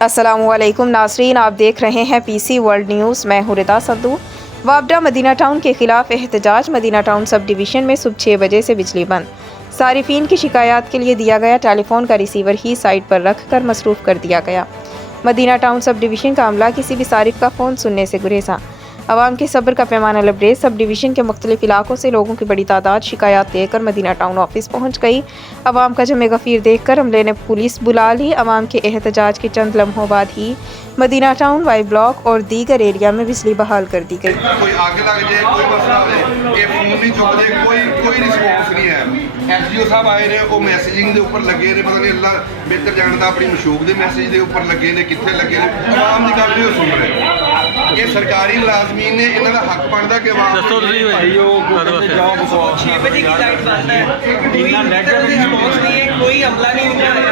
अस्सलामुअलैकुम नाज़रीन, आप देख रहे हैं पीसी वर्ल्ड न्यूज़। मैं हूँ रिदा सद्दू। वापडा मदीना टाउन के खिलाफ एहतजाज। मदीना टाउन सब डिवीज़न में सुबह 6 बजे से बिजली बंद। सारिफीन की शिकायत के लिए दिया गया टेलीफोन का रिसीवर ही साइड पर रख कर मसरूफ़ कर दिया गया। मदीना टाउन सब डिवीज़न का अमला किसी भी सारिफ का फ़ोन सुनने से गुरेजा। अवाम के सब्र का पैमाना लबरेज। सब डिवीज़न के मुख्तलिफ इलाकों से लोगों की बड़ी तादाद शिकायत लेकर मदीना टाउन ऑफिस पहुँच गई। अवाम का जमे गफ़ीर देख कर अमले ने पुलिस बुला ली। अवाम के एहतजाज के चंद लम्हों बाद ही मदीना टाउन, वाई ब्लॉक और दीगर एरिया में बिजली बहाल कर दी गई। कोई आगे लग जाए, कोई मसला हो ये फोन नहीं चुकते, कोई रिस्पॉन्स नहीं है। एसडीओ साहब आए ने, वो मैसेजिंग के उपर लगे ने, पता नहीं अल्लाह बेहतर जानता, अपनी मशूक के मैसेज के उपर लगे ने, कितने लगे ने, आवाम की गल नहीं सुन रहे। ये सरकारी मुलाजमीन ने, इन्हों का हक बनता कि आवाम कोई अमला नहीं निकला